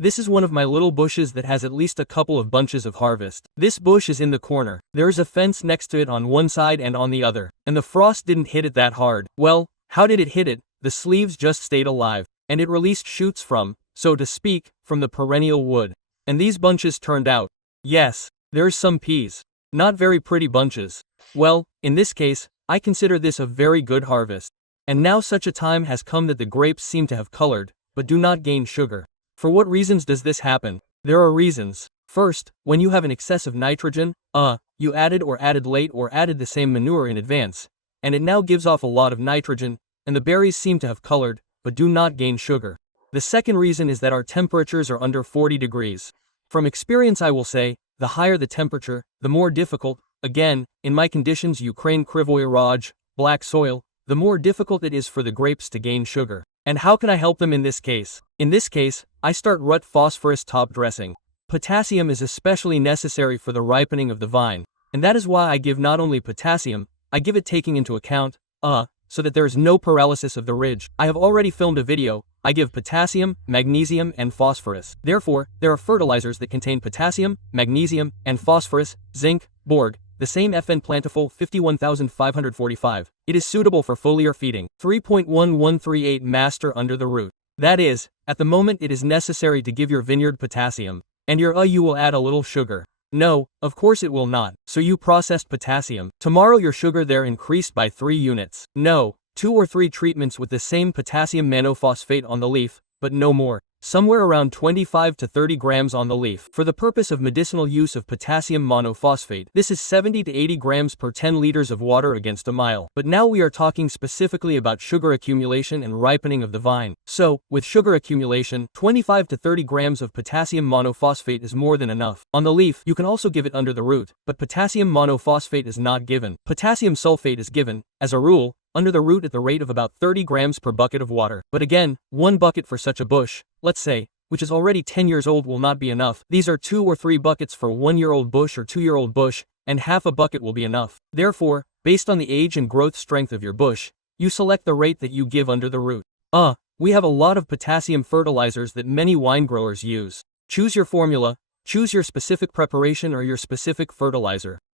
This is one of my little bushes that has at least a couple of bunches of harvest. This bush is in the corner. There is a fence next to it on one side and on the other, and the frost didn't hit it that hard. Well, how did it hit it? The sleeves just stayed alive, and it released shoots from, so to speak, from the perennial wood. And these bunches turned out. Yes, there's some peas. Not very pretty bunches. Well, in this case, I consider this a very good harvest. And now such a time has come that the grapes seem to have colored, but do not gain sugar. For what reasons does this happen? There are reasons. First, when you have an excess of nitrogen, you added late or added the same manure in advance, and it now gives off a lot of nitrogen, and the berries seem to have colored, but do not gain sugar. The second reason is that our temperatures are under 40 degrees. From experience I will say, the higher the temperature, the more difficult, again, in my conditions Ukraine Krivoy Rog, black soil, the more difficult it is for the grapes to gain sugar. And how can I help them in this case? In this case, I start root phosphorus top dressing. Potassium is especially necessary for the ripening of the vine, and that is why I give not only potassium, I give it taking into account, so that there is no paralysis of the ridge. I have already filmed a video. I give potassium, magnesium, and phosphorus. Therefore, there are fertilizers that contain potassium, magnesium, and phosphorus, zinc, Borg, the same FN Plentiful 51545. It is suitable for foliar feeding. 3.1138 Master under the root. That is, at the moment it is necessary to give your vineyard potassium, and you will add a little sugar. No, of course it will not. So you processed potassium. Tomorrow your sugar there increased by 3 units. No, 2 or 3 treatments with the same potassium monophosphate on the leaf, but no more. Somewhere around 25 to 30 grams on the leaf. For the purpose of medicinal use of potassium monophosphate, this is 70 to 80 grams per 10 liters of water against a mile. But now we are talking specifically about sugar accumulation and ripening of the vine. So, with sugar accumulation, 25 to 30 grams of potassium monophosphate is more than enough. On the leaf, you can also give it under the root, but potassium monophosphate is not given. Potassium sulfate is given, as a rule, under the root at the rate of about 30 grams per bucket of water. But again, 1 bucket for such a bush, let's say, which is already 10 years old will not be enough. These are 2 or 3 buckets for 1-year-old bush or 2-year-old bush, and half a bucket will be enough. Therefore, based on the age and growth strength of your bush, you select the rate that you give under the root. We have a lot of potassium fertilizers that many wine growers use. Choose your formula, choose your specific preparation or your specific fertilizer.